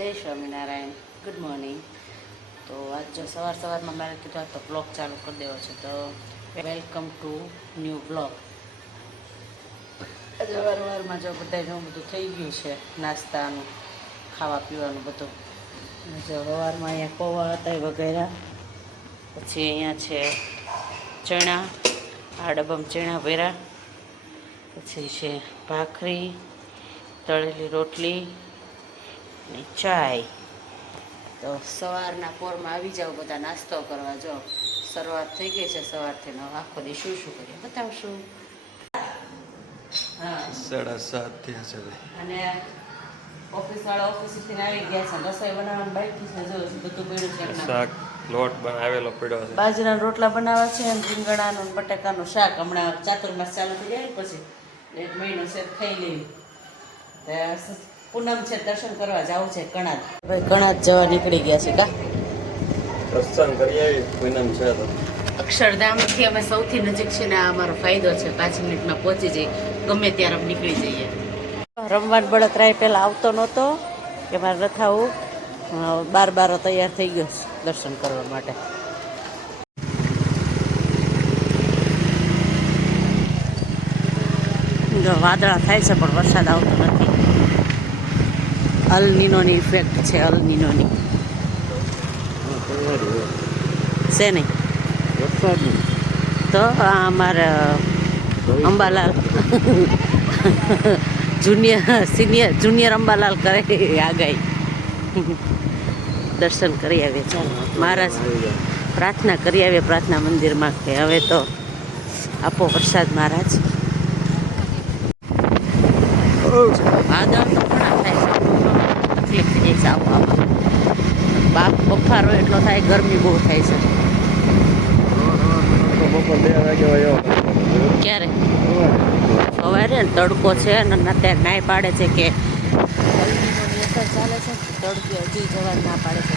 જય Swaminarayan. Good morning. તો આજ જો સવારમાં મારે કીધું તો બ્લોગ ચાલુ કરી દેવો છે. તો વેલકમ ટુ ન્યૂ બ્લોગ. આજે વારમાં જો બધાનું બધું થઈ ગયું છે, નાસ્તાનું ખાવા પીવાનું બધું. જો સવારમાં અહીંયા પૌવા હતા વગેરે. પછી અહીંયા છે ચણા, આ ડબ્બામાં ચણા ભર્યા. પછી છે ભાખરી, તળેલી રોટલી ને ચાય. તો સવારના પોરમાં આવી જાઓ બધા નાસ્તો કરવા. જો શરૂઆત થઈ ગઈ છે સવારથી. આખો દી શું કરીએ બતાવશું. હા, 7:30 થયા છે ભાઈ. અને ઓફિસવાળા ઓફિસથી આવી ગયા છે. રસોઈ બનાવવાનું બાકી છે. જો બધું પડ્યું છે. શાક લોટ બનાવેલો પડ્યો છે. બાજરાના રોટલા બનાવવા છે અને રીંગણાનું ને બટાકાનું શાક. હમણાં ચાતુર્માસ ચાલુ થઈ જાય પછી 1 મહિનો છે ખાઈ લેવી. પૂનમ છે, દર્શન કરવા જવું છે કણાદ. ભાઈ કણાદ જવા નીકળી ગયા છે. કા દર્શન કરી આવી પૂનમ છે તો. અક્ષરધામથી અમે સૌથી નજીક છે ને આ અમારો ફાયદો છે. 5 મિનિટમાં પહોંચી જઈએ, ગમે ત્યારે અમે નીકળી જઈએ. રમવાન બળતરાય પહેલાં આવતો નહોતો કે મારે નથી આવું. બાર તૈયાર થઈ ગયો દર્શન કરવા માટે. જો વાદળા થાય છે પણ વરસાદ આવતો નથી. અલ નીનોની ઇફેક્ટ છે. અલ નીનોની છે નહીં તો આ અમારા અંબાલાલ જુનિયર અંબાલાલ કરે આગાહી. દર્શન કરી આવીએ. ચાલો મહારાજ પ્રાર્થના કરી આવીએ પ્રાર્થના મંદિરમાં કે હવે તો આપો વરસાદ મહારાજ. વાદળ તો ઘણા થાય છે, તકલીફ થઈ જાય છે આવવા. બફારો એટલો થાય, ગરમી બહુ થાય છે. ક્યારે સવારે તડકો છે અને અત્યારે નાય પાડે છે કે અસર ચાલે છે. તડકે હજી જવા ના પાડે છે.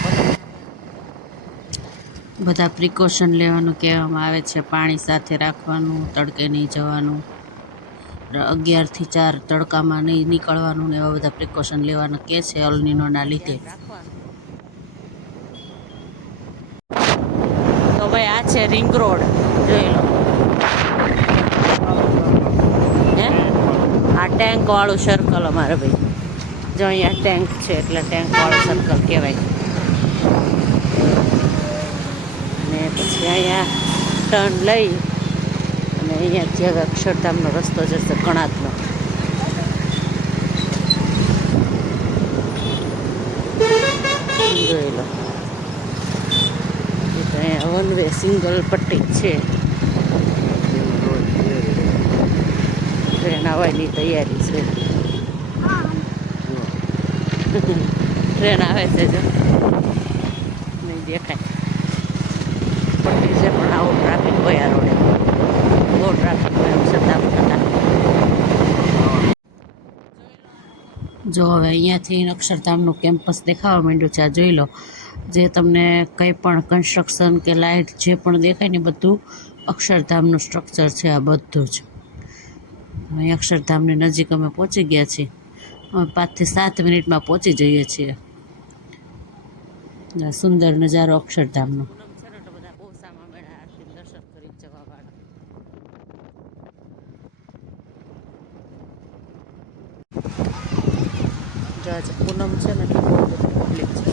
બધા પ્રિકોશન લેવાનું કહેવામાં આવે છે. પાણી સાથે રાખવાનું, તડકે નહીં જવાનું, 11 થી 4 તડકામાં નહીં નીકળવાનું ને એવા બધા પ્રિકોશન લેવાનું કહે છે અલ નીનોના લીધે. તો ભાઈ આ છે રિંગ રોડ, જોઈ લો. હે આ ટેન્ક વાળું સર્કલ અમારે ભાઈ. જો અહીંયા ટેન્ક છે એટલે ટેન્ક વાળું સર્કલ કહેવાય. અને પછી અહીંયા ટર્ન લઈ અને અહીંયાથી હવે અક્ષરધામનો રસ્તો જશે કણાદનો. જોઈ લો. અહીંયા વન વે સિંગલ પટ્ટી છે. ટ્રેન આવવાની તૈયારી છે. ટ્રેન આવે છે જો નહીં દેખાય. પટ્ટી છે પણ આવું ટ્રાફિક હોય આ રોડે. બહુ ટ્રાફિક હોય અક્ષરધામ થતા. જો હવે અહીંયાથી અક્ષરધામનું કેમ્પસ દેખાવા માંડ્યું છે. આ જોઈ લો. જે તમને કંઈ પણ કન્સ્ટ્રક્શન કે લાઇટ જે પણ દેખાય ને બધું અક્ષરધામનું સ્ટ્રક્ચર છે આ બધું જ. અહીં અક્ષરધામની નજીક અમે પહોંચી ગયા છીએ. અમે 5 થી 7 મિનિટમાં પહોંચી જઈએ છીએ. સુંદર નજારો અક્ષરધામનો. જો આજે પૂનમ છે ને એટલે બહુ બધી પબ્લિક છે.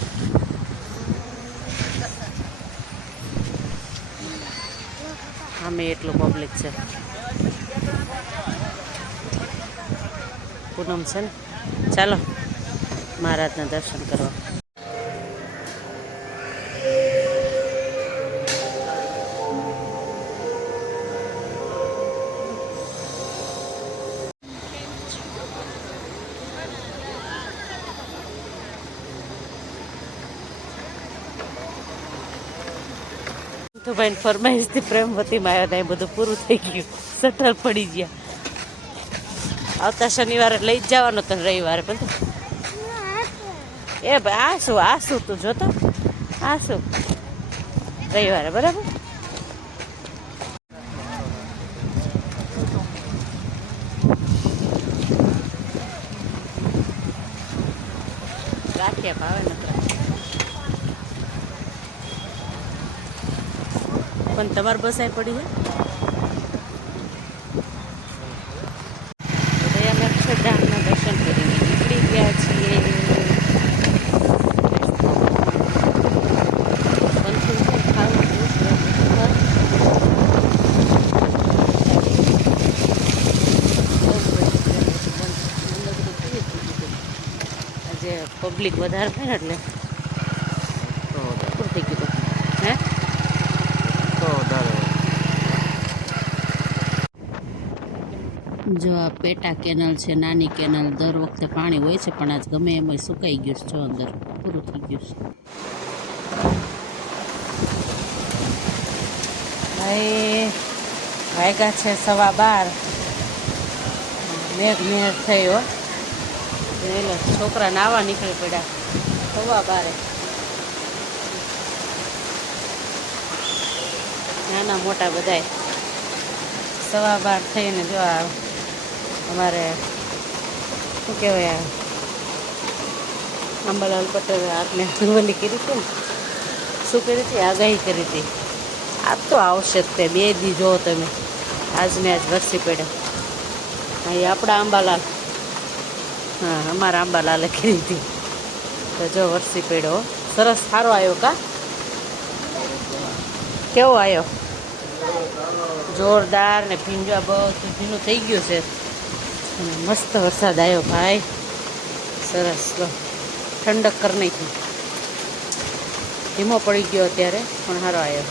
આમે એટલું પબ્લિક છે. પૂનમ છે ને. ચાલો મહારાજના દર્શન કરવા. તો ભાઈ ફરમાઈશથી પ્રેમવતીમાં આવ્યા હતા. એ બધું પૂરું થઈ ગયું. શટલ પડી ગયા. આવતા શનિવારે લઈ જ જવાનો તને રવિવારે. પણ એ ભાઈ આ શું તું જોતો આ શું રવિવારે બરાબર. ગાંઠિયા ભાવે નકરા. પણ તમારે બસાઈ પડી છે. બધા અમે અક્ષરધામના દર્શન કરીને નીકળી ગયા છીએ. આજે પબ્લિક વધારે થાય ને એટલે શું થઈ ગયું હે જો આ પેટા કેનલ છે, નાની કેનલ. દર વખતે પાણી હોય છે પણ આજ ગમે એમ સુકાઈ ગયું છે. જો અંદર પૂરું થઈ ગયું છે. ભાઈ વાગ્યા છે 12:15. મેઘ થયો. એટલે છોકરા નાવા નીકળી પડ્યા 12:15. નાના મોટા બધાય 12:15 થઈને જો અમારે શું કહેવાય અંબાલાલ પટેલે આપને ઓલી કરી હતી ને, શું કરી હતી? આગાહી કરી હતી. આ તો આવશે જ તે 2 દી જો તમે. આજને આજ વરસી પડ્યા. અહીં આપણા અંબાલાલ, હા અમારા અંબાલાલે કરી હતી. તો જો વરસી પડ્યો. સરસ, સારો આવ્યો કા? કેવો આવ્યો? જોરદાર ને ભીંજવા બધું ભીનું થઈ ગયું છે. મસ્ત વરસાદ આવ્યો ભાઈ. સરસ. ઠંડક કરી નાખી. ધીમો પડી ગયો અત્યારે પણ સારો આવ્યો.